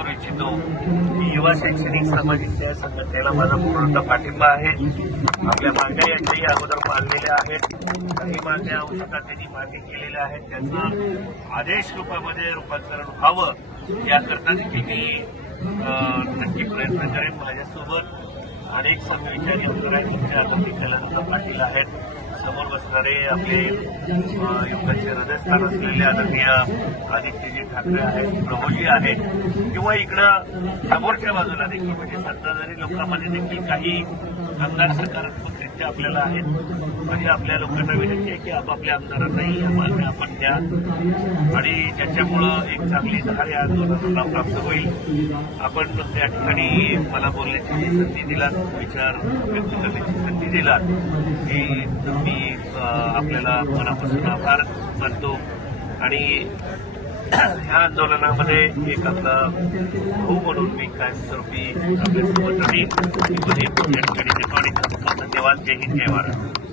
करू इच्छितो की युवा शैक्षणिक सामाजिक न्याय संघटनेला माझा पूर्ण पाठिंबा आहे. आपल्या मागण्या यांच्याही अगोदर मांडलेल्या आहेत. काही मागण्या औषधात त्यांनी मागे केलेल्या आहेत. त्यांचं आदेश रूपामध्ये रूपांतरण व्हावं याकरता देखील मी नक्की प्रयत्न करेन. माझ्यासोबत अनेक समविचारी आमदार आहेत. तुमचे आदरणीय कैलासदादा पाटील आहेत. समोर बसणारे आपले युवकांचे हृदयस्थान असलेले आदरणीय आदित्यजी ठाकरे आहेत, प्रभूजी आहेत, किंवा इकडं समोरच्या बाजूला देखील म्हणजे सत्ताधारी लोकांमध्ये देखील काही आमदार सकारात्मकरित्या आपल्याला आहेत. म्हणजे आपल्या लोकांना विनंती आहे की आपापल्या आमदारांनाही मागण्या आपण द्या आणि ज्याच्यामुळं एक चांगली धार या आंदोलनाला प्राप्त होईल. आपण त्या ठिकाणी मला बोलण्याची संधी दिलात, विचार व्यक्त करण्याची संधी दिलात ही मी आपल्याला मनापासून आभार मानतो. आणि ह्या आंदोलनामध्ये एक आपला भाऊ म्हणून मी कायमस्वरूपी आपल्यासोबत राहील. या ठिकाणी देतो आणि धन्यवाद. जय हिंद, जय महाराष्ट्र.